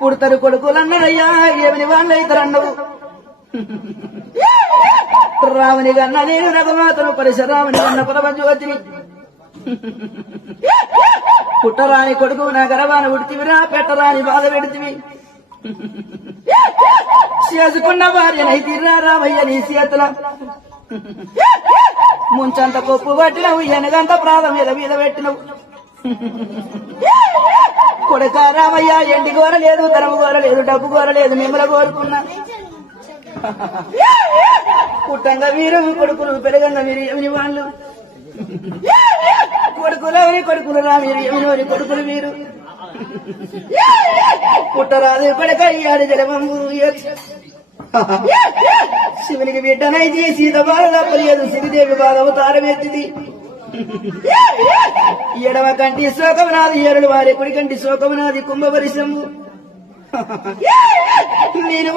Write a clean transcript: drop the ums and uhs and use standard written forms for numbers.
పుడతారు కొడుకులన్నయ్యా ఏమని వాళ్ళైతారన్నవు రాముని కన్నా నేను రఘుమాతను పరశురాముని కన్న పరమజ్యోతిని పుట్టరాని కొడుకు నా గర్వాన ఉడితివిరా పెట్టరాని బాధ పెడితివి చేసుకున్న భార్యనైతిరా రామయ్య నీ చేతుల ముంచంత కొప్పు పట్టినవు ఎనగంత ప్రాధం మీద పెట్టినవు కొడుక రామయ్య ఎండి కోరలేదు తరము కోరలేదు డబ్బు కోరలేదు మిమ్మల కోరుకున్నా పుట్టంగా వీరు కొడుకులు పెరగంగా మీరు ఎవరి వాళ్ళు కొడుకులవరి కొడుకులు రా మీరు ఎవరి కొడుకులు మీరు పుట్టరాదు కొడక ఇయాడు జలమంబు శివునికి బిడ్డనైతే సీత బాధ తప్పలేదు శ్రీదేవి బాధ అవతారమెత్తిది ఎడవ కంటి శోకము నాది ఏరుడు వారి కుడి కంటి శోకము నాది కుంభపరిశ్రము నేను